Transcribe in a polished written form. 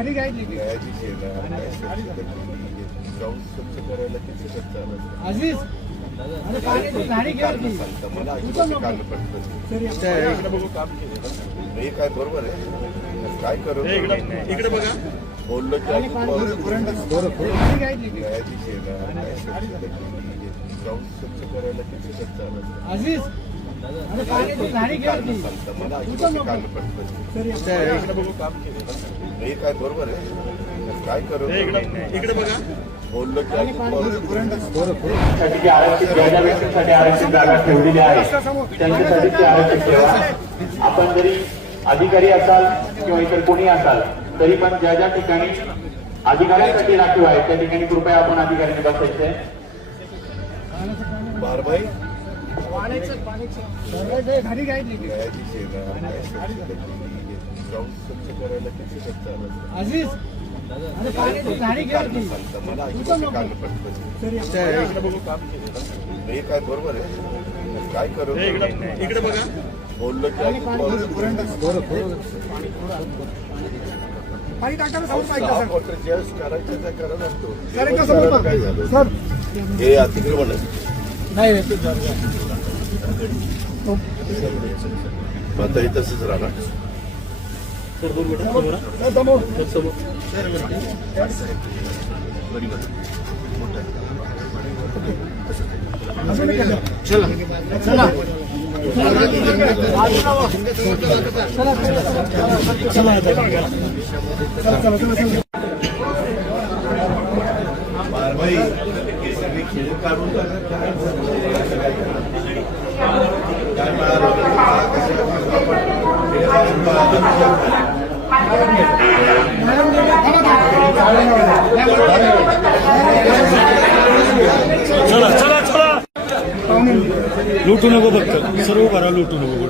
घाडी घ्यायची जाऊन स्वच्छ करायला किती खर्च आला अजीज अरे पाण्याची घाडी घ्यायची सांगता मला अजिबात कारणं पडतात इकडे बघू काम केलं हे काय बरोबर आहे काय करू इकडे बघा बोललो की घाडी घ्यायची जाऊन स्वच्छ करायला किती खर्च आला अजीज अरे पाण्याची घाडी घ्यायची सांगता मला अजिबात कारणं पडतात इकडे बघू काम केलं हे काय बरोबर आहे काय करू इकडे बघा बोललो की आरक्षित ज्या व्यक्तींसाठी आरक्षित जागा ठेवलेली आहे त्यांच्यासाठी आरक्षित ठेवा. आपण जरी अधिकारी असाल किंवा इतर कोणी असाल तरी पण ज्या ज्या ठिकाणी अधिकाऱ्यांसाठी राखीव आहे त्या ठिकाणी कृपया आपण अधिकाऱ्यांनी बसायचे. बारबाई घाडी घ्यायची जाऊन स्वच्छ करायला किती खर्च आला अजीज अरे पाण्याची घाडी घ्यायची सांगता मला अजिबात कारणं पडतात इकडे बघू काम केलं हे काय बरोबर आहे काय करू इकडे बघा बोललो की पाणी टाकताना समोर पाहिजे ज्यावेळेस करायचं त्या करत असतो सर एकदा समोर काय झालं सर हे अतिक्रमण आहे नाही आता हे तसंच राहणार बारबाई हे सगळे खेळ काढून काय चला चला चला लुटू नको फक्त सर्व भरा लुटू नको.